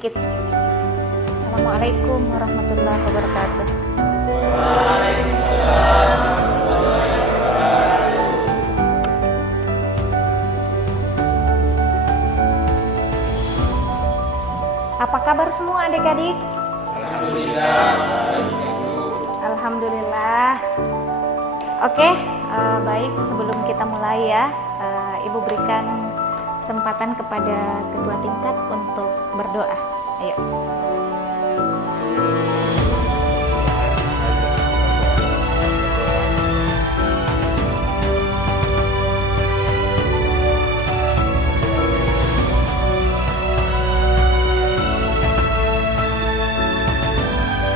Assalamualaikum warahmatullahi wabarakatuh. Waalaikumsalam warahmatullahi wabarakatuh. Apa kabar semua adik-adik? Alhamdulillah. Alhamdulillah. Oke, baik, sebelum kita mulai ya, Ibu berikan kesempatan kepada ketua tingkat untuk berdoa. Ayo.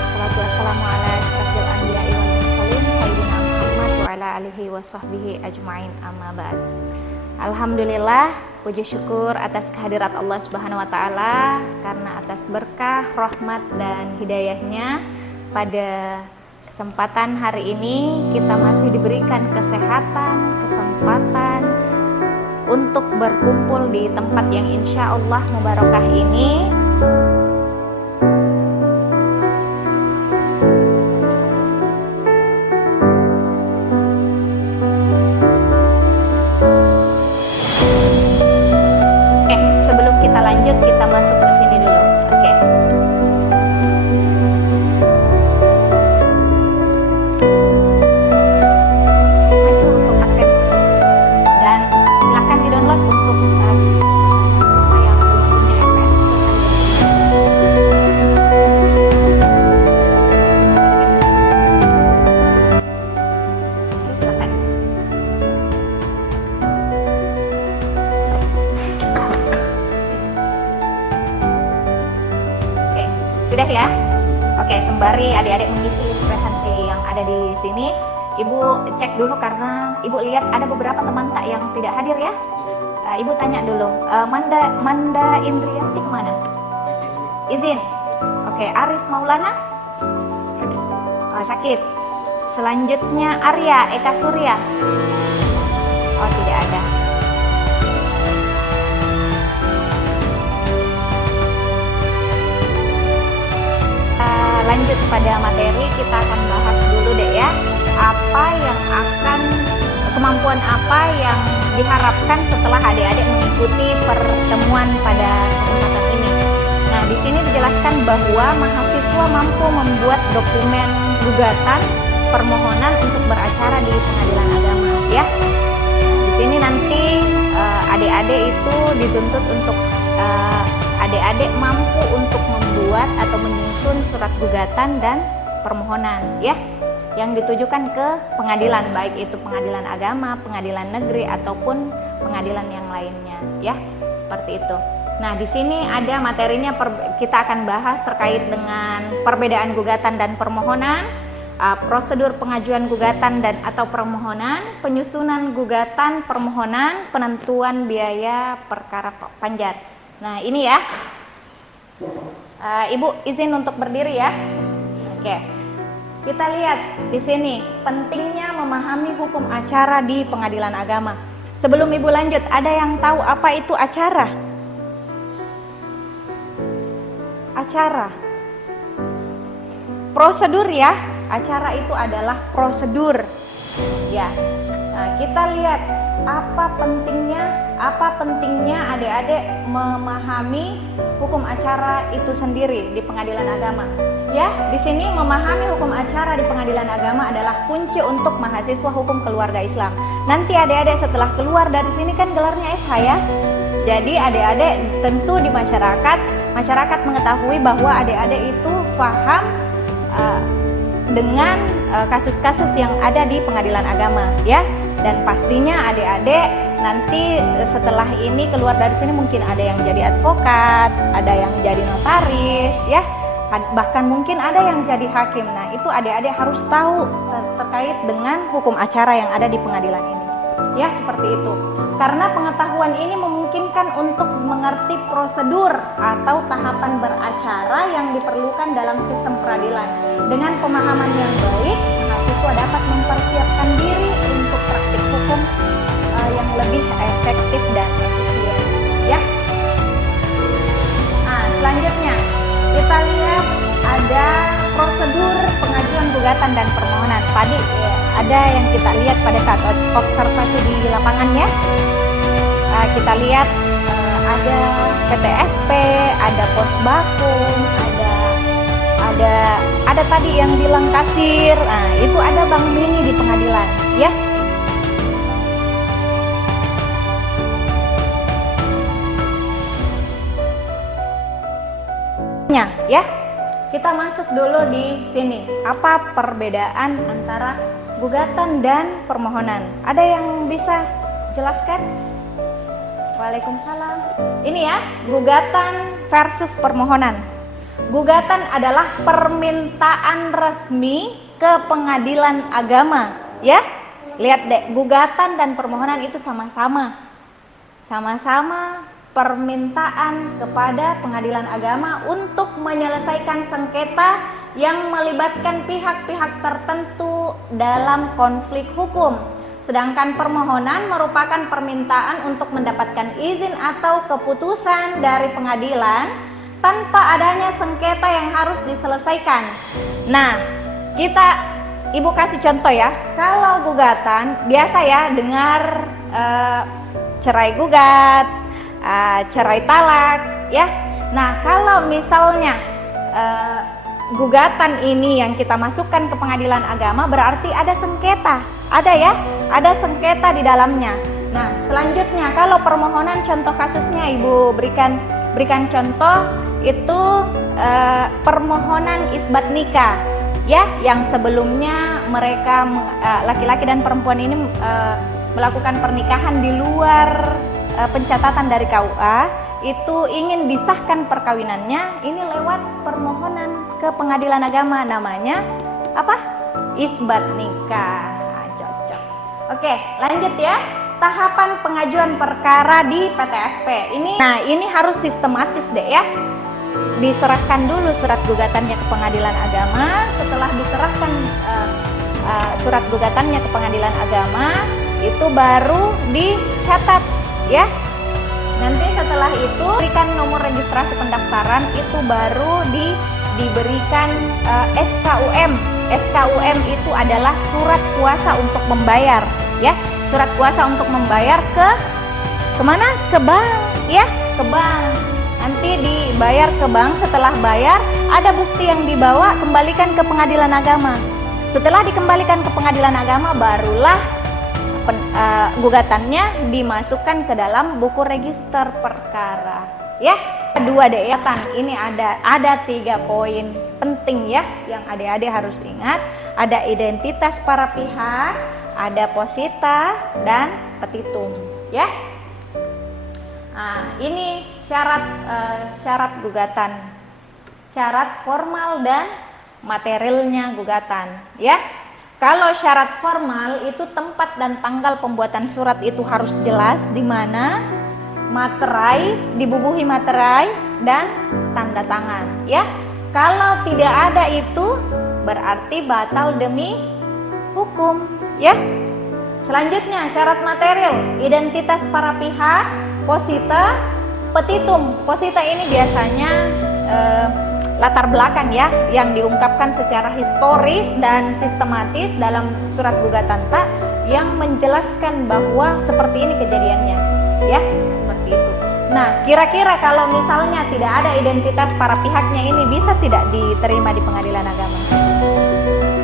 Salatu wassalamu ala asyrafil anbiya'i wal mursalin sayyidina Muhammad wa ala alihi wa sahbihi ajma'in, amma ba'd. Alhamdulillah, puji syukur atas kehadirat Allah Subhanahu wa taala karena atas berkah, rahmat dan hidayahnya pada kesempatan hari ini kita masih diberikan kesempatan untuk berkumpul di tempat yang insya Allah mubarakah ini. Lanjut, kita masuk ke sini dulu. Oke. Maju untuk akses dan silakan di-download untuk siswa yang belum punya LPS. Oke, silakan. Sudah ya? Oke, sembari adik-adik mengisi presensi yang ada di sini, Ibu cek dulu karena Ibu lihat ada beberapa teman tak yang tidak hadir ya. Ibu tanya dulu, Manda Indrianti kemana? Izin. Oke, Aris Maulana? Sakit. Selanjutnya Arya Eka Surya? Oh, tidak ada. Lanjut pada materi, kita akan bahas dulu deh ya, kemampuan apa yang diharapkan setelah adik-adik mengikuti pertemuan pada kesempatan ini. Nah, di sini dijelaskan bahwa mahasiswa mampu membuat dokumen gugatan permohonan untuk beracara di pengadilan agama ya. Di sini nanti adik-adik itu dituntut untuk adik-adik mampu untuk membuat atau menyusun surat gugatan dan permohonan ya, yang ditujukan ke pengadilan, baik itu pengadilan agama, pengadilan negeri ataupun pengadilan yang lainnya ya, seperti itu. Nah, di sini ada materinya, kita akan bahas terkait dengan perbedaan gugatan dan permohonan, prosedur pengajuan gugatan dan atau permohonan, penyusunan gugatan permohonan, penentuan biaya perkara panjat. Nah, ini ya. Ibu izin untuk berdiri ya. Oke. Kita lihat di sini pentingnya memahami hukum acara di pengadilan agama. Sebelum Ibu lanjut, ada yang tahu apa itu acara? Acara. Prosedur ya. Acara itu adalah prosedur. Ya. Nah, kita lihat apa pentingnya adik-adik memahami hukum acara itu sendiri di pengadilan agama. Ya, di sini memahami hukum acara di pengadilan agama adalah kunci untuk mahasiswa hukum keluarga Islam. Nanti adik-adik setelah keluar dari sini kan gelarnya SH ya. Jadi adik-adik tentu di masyarakat mengetahui bahwa adik-adik itu paham dengan kasus-kasus yang ada di pengadilan agama ya. Dan pastinya adik-adik nanti setelah ini keluar dari sini mungkin ada yang jadi advokat, ada yang jadi notaris ya, bahkan mungkin ada yang jadi hakim. Nah, itu adik-adik harus tahu terkait dengan hukum acara yang ada di pengadilan ini ya, seperti itu. Karena pengetahuan ini memungkinkan untuk mengerti prosedur atau tahapan beracara yang diperlukan dalam sistem peradilan. Dengan pemahaman yang baik, mahasiswa dapat mempersiapkan diri untuk praktik hukum yang lebih efektif dan efisien ya. Nah, selanjutnya kita lihat ada prosedur pengajuan gugatan dan permohonan. Tadi ada yang kita lihat pada saat observasi di lapangan ya. Kita lihat ada PTSP, ada pos bakum, ada tadi yang bilang kasir. Nah, itu ada bank mini di pengadilan ya. Ya, kita masuk dulu di sini. Apa perbedaan antara gugatan dan permohonan? Ada yang bisa jelaskan? Waalaikumsalam. Ini ya, gugatan versus permohonan. Gugatan adalah permintaan resmi ke pengadilan agama, ya. Lihat deh, gugatan dan permohonan itu sama-sama permintaan kepada pengadilan agama untuk menyelesaikan sengketa yang melibatkan pihak-pihak tertentu dalam konflik hukum. Sedangkan permohonan merupakan permintaan untuk mendapatkan izin atau keputusan dari pengadilan tanpa adanya sengketa yang harus diselesaikan. Nah, Ibu kasih contoh ya. Kalau gugatan, biasa ya dengar cerai gugat, cerai talak ya. Nah, kalau misalnya gugatan ini yang kita masukkan ke pengadilan agama, berarti ada sengketa. Ada ya, ada sengketa di dalamnya. Nah, selanjutnya kalau permohonan, contoh kasusnya Ibu berikan contoh itu permohonan isbat nikah ya, yang sebelumnya mereka laki-laki dan perempuan ini melakukan pernikahan di luar pencatatan dari KUA, itu ingin disahkan perkawinannya, ini lewat permohonan ke pengadilan agama, namanya apa? Isbat nikah. Nah, cocok. Oke, lanjut ya. Tahapan pengajuan perkara di PTSP. Ini harus sistematis deh ya. Diserahkan dulu surat gugatannya ke pengadilan agama. Setelah diserahkan surat gugatannya ke pengadilan agama, itu baru dicatat ya. Nanti setelah itu berikan nomor registrasi pendaftaran, itu baru diberikan SKUM. SKUM itu adalah surat kuasa untuk membayar ya. Surat kuasa untuk membayar kemana? Ke bank ya, ke bank. Nanti dibayar ke bank, setelah bayar ada bukti yang dibawa, kembalikan ke pengadilan agama. Setelah dikembalikan ke pengadilan agama, barulah gugatannya dimasukkan ke dalam buku register perkara ya. Dua deatan ini ada 3 poin penting ya yang adik-adik harus ingat. Ada identitas para pihak, ada posita dan petitum ya. Nah, ini syarat gugatan, syarat formal dan materialnya gugatan ya. Kalau syarat formal itu tempat dan tanggal pembuatan surat itu harus jelas, di mana materai, dibubuhi materai dan tanda tangan ya. Kalau tidak ada itu berarti batal demi hukum ya. Selanjutnya syarat material, identitas para pihak, posita, petitum. Posita ini biasanya latar belakang ya, yang diungkapkan secara historis dan sistematis dalam surat gugatan yang menjelaskan bahwa seperti ini kejadiannya ya, seperti itu. Nah, kira-kira kalau misalnya tidak ada identitas para pihaknya, ini bisa tidak diterima di pengadilan agama?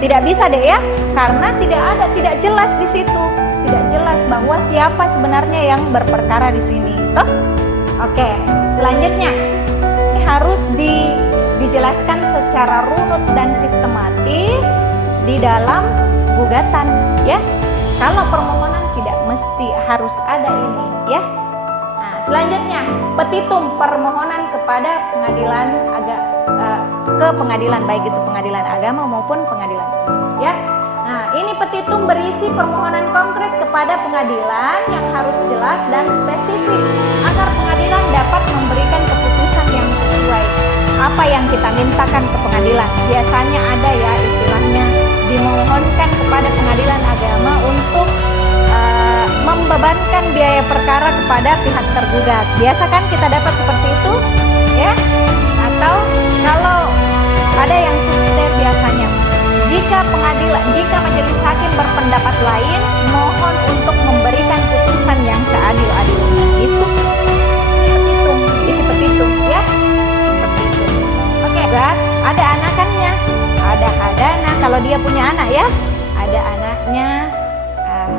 Tidak bisa deh ya, karena tidak jelas di situ, tidak jelas bahwa siapa sebenarnya yang berperkara di sini, toh? Oke, selanjutnya harus dijelaskan secara runut dan sistematis di dalam gugatan ya. Kalau permohonan tidak mesti harus ada ini ya. Nah, selanjutnya petitum, permohonan kepada pengadilan ke pengadilan, baik itu pengadilan agama maupun pengadilan ya. Nah, ini petitum berisi permohonan konkret kepada pengadilan yang harus jelas dan spesifik agar pengadilan dapat memberikan keputusan yang sesuai apa yang kita mintakan ke pengadilan. Biasanya ada ya istilahnya, dimohonkan kepada pengadilan agama untuk membebankan biaya perkara kepada pihak tergugat. Biasa kan kita dapat seperti itu ya. Nah, majelis hakim berpendapat lain, mohon untuk memberikan putusan yang seadil-adilnya. Itu isi petitum ya. Seperti itu. Oke, ada anakannya, ada hadana kalau dia punya anak ya. Ada anaknya,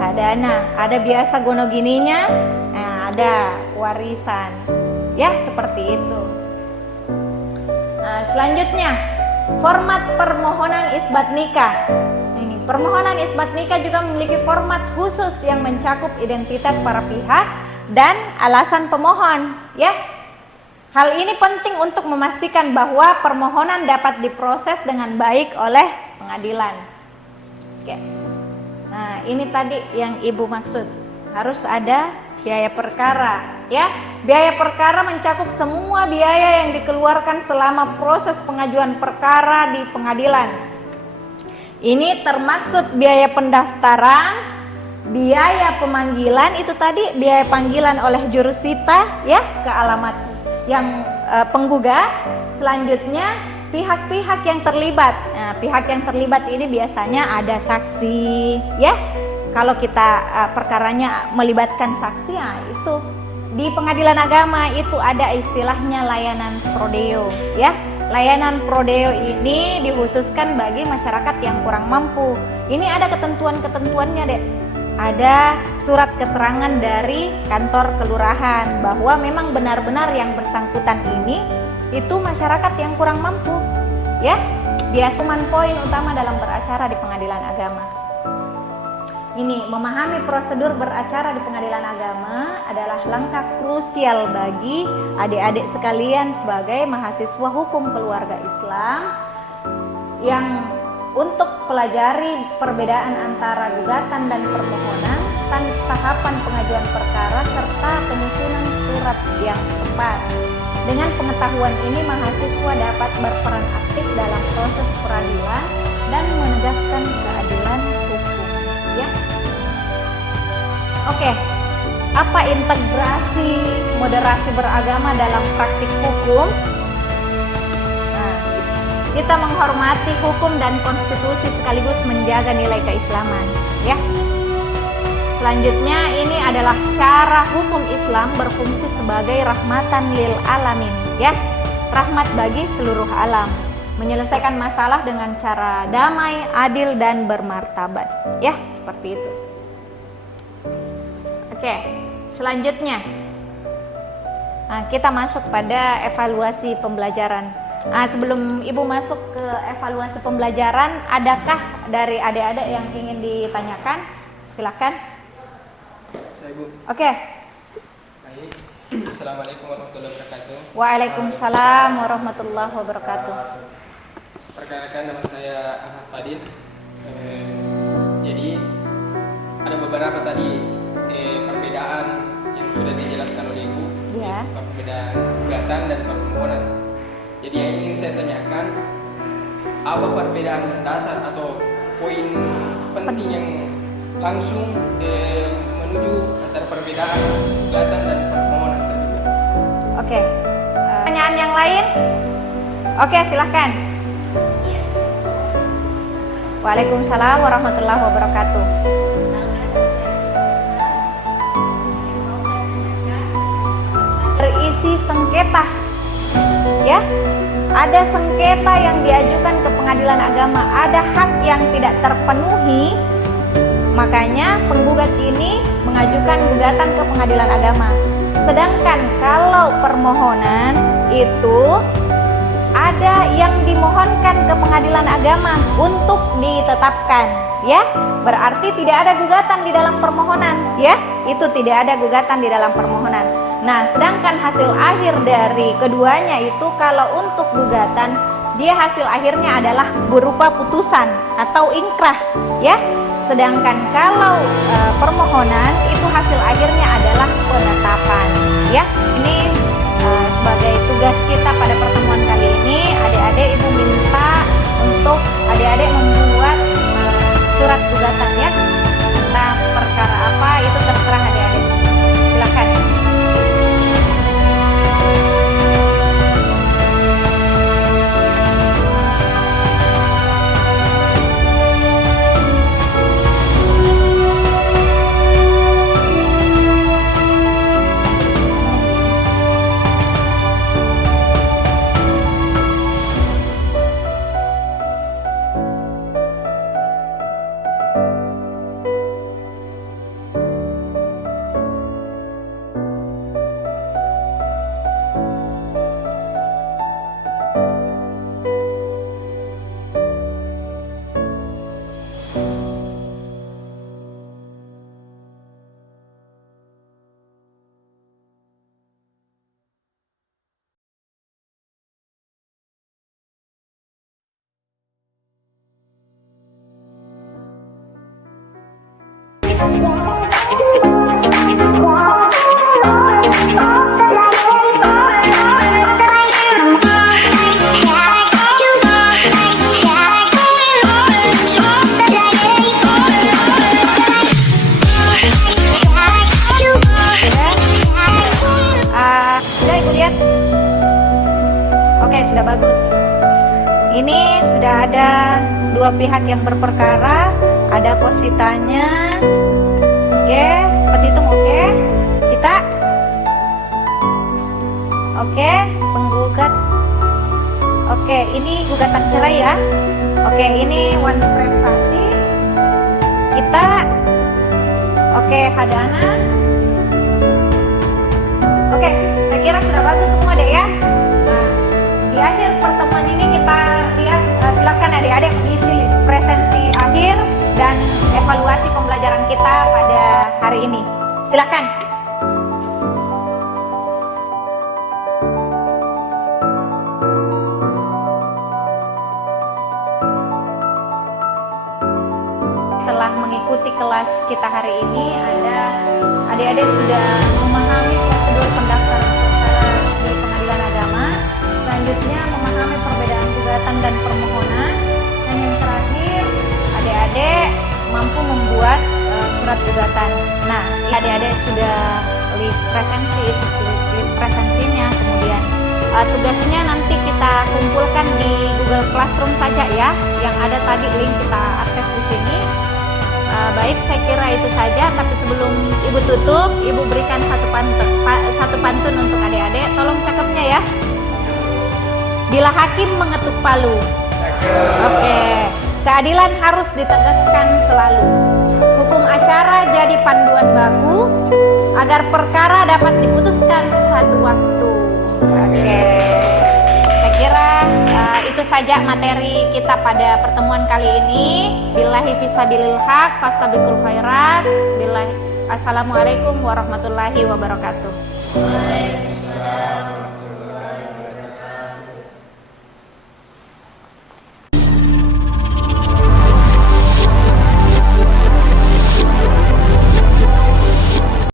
hadana, ada biasa gonogininya, ada warisan. Ya, seperti itu. Nah, selanjutnya format permohonan isbat nikah. Ini, permohonan isbat nikah juga memiliki format khusus yang mencakup identitas para pihak dan alasan pemohon, ya. Hal ini penting untuk memastikan bahwa permohonan dapat diproses dengan baik oleh pengadilan. Oke. Nah, ini tadi yang Ibu maksud. Harus ada biaya perkara, ya. Biaya perkara mencakup semua biaya yang dikeluarkan selama proses pengajuan perkara di pengadilan. Ini termaksud biaya pendaftaran, biaya pemanggilan, itu tadi biaya panggilan oleh jurusita ya ke alamat yang penggugat. Selanjutnya pihak-pihak yang terlibat. Nah, pihak yang terlibat ini biasanya ada saksi ya. Kalau kita perkaranya melibatkan saksi, ya itu di pengadilan agama itu ada istilahnya layanan prodeo ya. Layanan prodeo ini dikhususkan bagi masyarakat yang kurang mampu. Ini ada ketentuan-ketentuannya deh. Ada surat keterangan dari kantor kelurahan bahwa memang benar-benar yang bersangkutan ini itu masyarakat yang kurang mampu ya. Biasa poin utama dalam beracara di pengadilan agama. Ini, memahami prosedur beracara di pengadilan agama adalah langkah krusial bagi adik-adik sekalian sebagai mahasiswa hukum keluarga Islam yang untuk pelajari perbedaan antara gugatan dan permohonan, tahapan pengajuan perkara, serta penyusunan surat yang tepat. Dengan pengetahuan ini, mahasiswa dapat berperan aktif dalam proses peradilan dan menegakkan keadilan hukum. Ya. Oke, apa integrasi moderasi beragama dalam praktik hukum? Nah, kita menghormati hukum dan konstitusi sekaligus menjaga nilai keislaman, ya. Selanjutnya ini adalah cara hukum Islam berfungsi sebagai rahmatan lil alamin, ya. Rahmat bagi seluruh alam, menyelesaikan masalah dengan cara damai, adil dan bermartabat, ya, seperti itu. Oke, selanjutnya kita masuk pada evaluasi pembelajaran. Sebelum Ibu masuk ke evaluasi pembelajaran, adakah dari adik-adik yang ingin ditanyakan? Silakan. Saya, Bu. Oke. Baik. Assalamualaikum warahmatullahi wabarakatuh. Waalaikumsalam warahmatullahi wabarakatuh. Perkenalkan, nama saya Ahmad Fadil. Jadi ada beberapa tadi perbedaan yang sudah dijelaskan oleh Ibu, Ya. perbedaan gugatan dan permohonan. Jadi yang ingin saya tanyakan, apa perbedaan mendasar atau poin penting yang langsung menuju antara perbedaan gugatan dan permohonan tersebut? Oke. Pertanyaan yang lain? Oke, silahkan. Waalaikumsalam warahmatullahi wabarakatuh. Berisi sengketa, ya. Ada sengketa yang diajukan ke pengadilan agama, ada hak yang tidak terpenuhi, makanya penggugat ini mengajukan gugatan ke pengadilan agama. Sedangkan kalau permohonan itu ada yang dimohonkan ke pengadilan agama untuk ditetapkan, ya. Berarti tidak ada gugatan di dalam permohonan, ya. Itu tidak ada gugatan di dalam permohonan. Nah, sedangkan hasil akhir dari keduanya itu kalau untuk gugatan, dia hasil akhirnya adalah berupa putusan atau ingkrah, ya. Sedangkan kalau permohonan itu hasil akhirnya adalah penetapan, ya. Ini sebagai tugas kita pada pertemuan kali ini, adik-adik Ibu minta untuk adik-adik membuat surat gugatan, ya. Entah perkara apa itu terserah adik-adik. Silakan. bagus. Ini sudah ada dua pihak yang berperkara, ada positanya. Oke, petitung oke. Kita oke, penggugat. Oke, ini gugatan cerai ya. Oke, ini wan prestasi. Kita oke, hadana. Oke, saya kira sudah bagus semua deh ya. Nah, di akhir pertemuan ini kita lihat, silakan adik-adik mengisi presensi akhir dan evaluasi pembelajaran kita pada hari ini. Silakan. Setelah mengikuti kelas kita hari ini, ada adik-adik sudah memahami prosedur pendaftaran perkara di Pengadilan Agama. Selanjutnya memahami perbedaan gugatan dan permohonan. Dan yang terakhir, adik-adik mampu membuat surat gugatan. Nah, adik-adik sudah list presensinya, kemudian tugasnya nanti kita kumpulkan di Google Classroom saja ya, yang ada tadi link kita akses di sini. Baik, saya kira itu saja. Tapi sebelum Ibu tutup, Ibu berikan satu pantun untuk adik-adik. Tolong cakepnya ya. Bila hakim mengetuk palu. Oke. Keadilan harus ditegakkan selalu. Hukum acara jadi panduan baku agar perkara dapat diputuskan satu waktu. Oke. Saya kira itu saja materi kita pada pertemuan kali ini. Billahi fisabilil haq, fastabiqul khairat. Assalamualaikum warahmatullahi wabarakatuh.